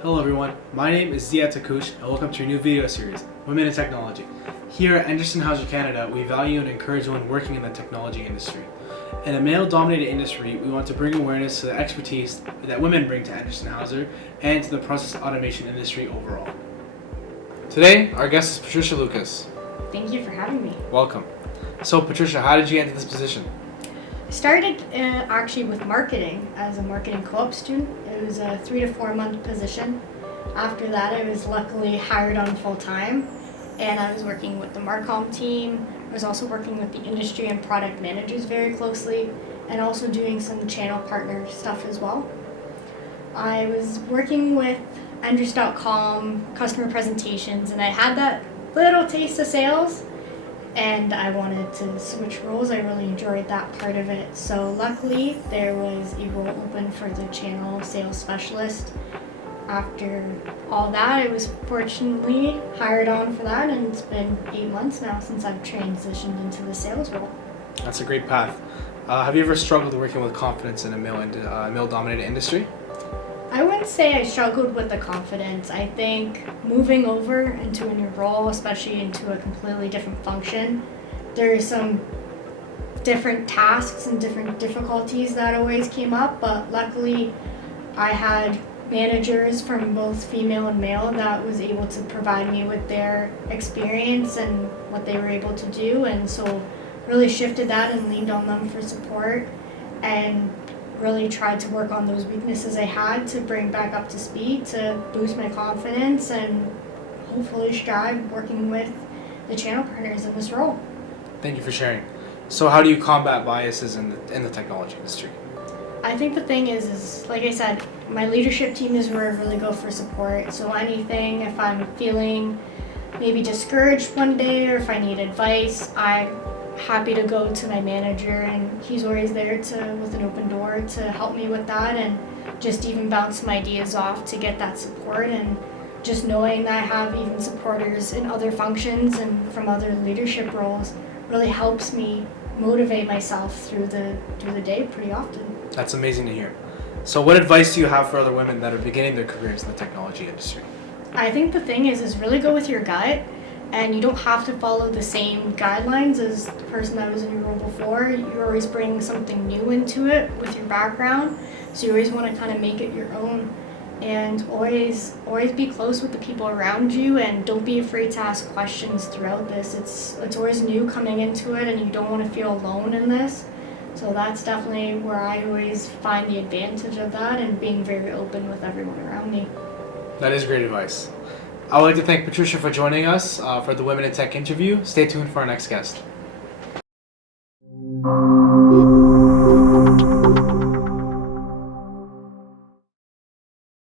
Hello everyone, my name is Ziad Takouche and welcome to your new video series, Women in Technology. Here at Anderson Hauser Canada, we value and encourage women working in the technology industry. In a male-dominated industry, we want to bring awareness to the expertise that women bring to Anderson Hauser and to the process automation industry overall. Today, our guest is Patricia Lucas. Thank you for having me. Welcome. So Patricia, how did you get into this position? I started actually with marketing as a marketing co-op student. It was a 3 to 4 month position. After that, I was luckily hired on full time, and I was working with the Marcom team. I was also working with the industry and product managers very closely, and also doing some channel partner stuff as well. I was working with Endress.com, customer presentations, and I had that little taste of sales, and I wanted to switch roles. I really enjoyed that part of it. So luckily there was a role open for the channel sales specialist. After all that, I was fortunately hired on for that, and it's been 8 months now since I've transitioned into the sales role. That's a great path. Have you ever struggled working with confidence in a male-dominated industry? I wouldn't say I struggled with the confidence. I think moving over into a new role, especially into a completely different function, there's some different tasks and different difficulties that always came up, but luckily I had managers from both female and male that was able to provide me with their experience and what they were able to do, and so really shifted that and leaned on them for support and really tried to work on those weaknesses I had to bring back up to speed to boost my confidence and hopefully strive working with the channel partners in this role. Thank you for sharing. So how do you combat biases in the technology industry? I think the thing is like I said, my leadership team is where I really go for support. So anything, if I'm feeling maybe discouraged one day or if I need advice, I'm happy to go to my manager, and he's always there with an open door to help me with that, and just even bounce some ideas off to get that support. And just knowing that I have even supporters in other functions and from other leadership roles really helps me motivate myself through the day pretty often. That's amazing to hear. So what advice do you have for other women that are beginning their careers in the technology industry? I think the thing is really go with your gut, and you don't have to follow the same guidelines as the person that was in your role before. You're always bringing something new into it with your background, so you always want to kind of make it your own, and always be close with the people around you, and don't be afraid to ask questions throughout this. It's always new coming into it, and you don't want to feel alone in this. So that's definitely where I always find the advantage of that, and being very open with everyone around me. That is great advice. I would like to thank Patricia for joining us for the Women in Tech interview. Stay tuned for our next guest.